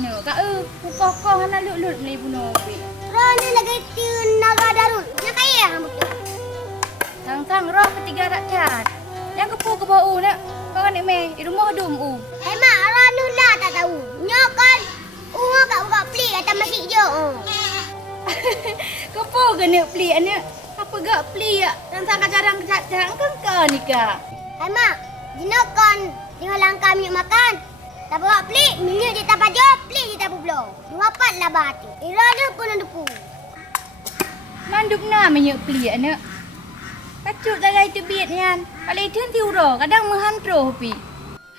ni. Kak kokoh hana lut-lut beli bunuh pi. Rani lagi naga darul. Nak kaya betul. Tang roh ketiga rakyat. Yang kepu ke bau nak. Kau kan me di rumah dum Mak, Rani lah tak tahu. Nyokan kat buka pelik atas masjid je. Kepu ke nak pelik anak? Apa gak pelik ya? Tang kadang kadang kan ni kak. Mak, jinokan tengah langkah minyak makan. Tak buka pelik, minyak je tak pajar, pelik je tak bublo. Dua pat lah batu. Rani pun ada pu. Manduk na minyak pelik anak. Kacut dagai tu biat nian. Kalau itu nanti uro, kadang menghantro pi.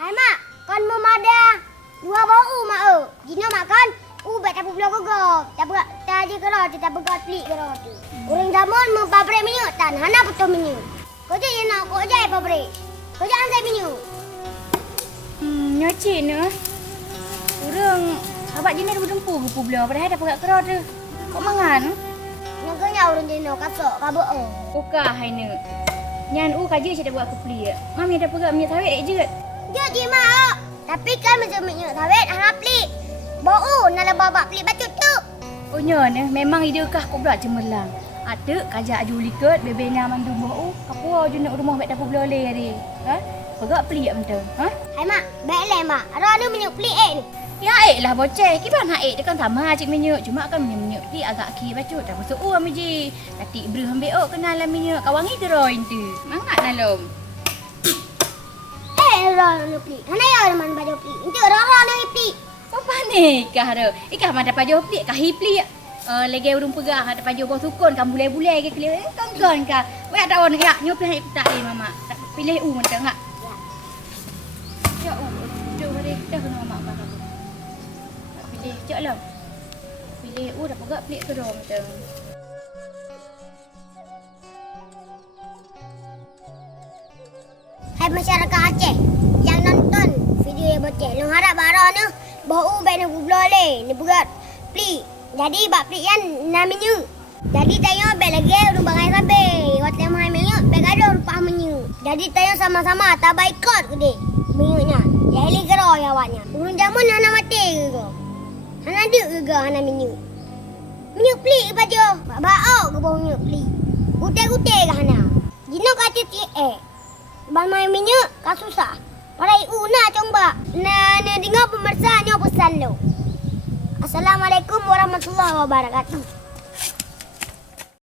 Mak, kon memada dua bau mak. Jino makan, bet tak bublo gogok. Tak buka tadi kerot, tak buka pelik kerot tu. Orang zaman mempabrik minyak tan, hana betul minyak. Kau je nak kau je pabrik. Kau jangan saya minyak. Nyocik ni. Orang abak jenis berdempu ke publo. Padahal dah pegat kerot tu. Kau mangan? Naganya orang jenis kasok kabuk. Ukah hai ni. Nyan kaji saya dah buat ke pelik. Mami dah pegat minyak sawit je. Jadi mak. Tapi kan macam minyak sawit hana pelik. Bau nak babak pelik bacut tu. Oh nyon memang ide kah kau pula cemerlang. Ada kajak aju liket bebenya mandu bau. Kapua je nak rumah mek dah publo le hari. Ha? Pegat pelik betul. Ha? Hai mak, baiklah mak. Ada ni minyak pelik ni. Ya lah bocah. Kiban hak dia kan sama cik minyak. Cuma kan minyak pelik agak ki bacut. Dah masuk amiji. Katik beri ambil kenal lah minyak. Kawangi teroin tu. Mangat nalom. Orang ni pelik. Hana ya man baju pelik. Itu orang ni pelik. Apa ni kah ada? Ikah mana paju pelik kah pelik. Lagi urung pegang ada paju bawah sukun kan bulai-bulai ke keliru. Kan kah. Wei tak on ya nyop lah tak ni mama. Tak pilih macam ngak. Ya jom hari kita kena mama bakal. Tak pilih cak lah. Pilih dah pegang pelik tu dah macam. Hai masyarakat Aceh yang nonton video yang bocah. Long harap barang ni bau baik nak bublo le. Ni berat pelik. Jadi bak pelik kan na minyak. Jadi tayang baik lagi urang bangai sampai. Hotel mahal minyak baik ada rupa minyak. Jadi tayang sama-sama tak baik kot ke dek. Minyaknya. Ya eli gero ya awaknya. Urang zaman hana mati ke ko. Hana dik ke hana minyak. Minyak pelik ke baju. Bau ke bau minyak pelik. Guteh-guteh ke hana. Jino kata Bang main minyak kan susah. Pada nak coba. Nah dengar pemirsa nyo pesan lo. Assalamualaikum warahmatullahi wabarakatuh.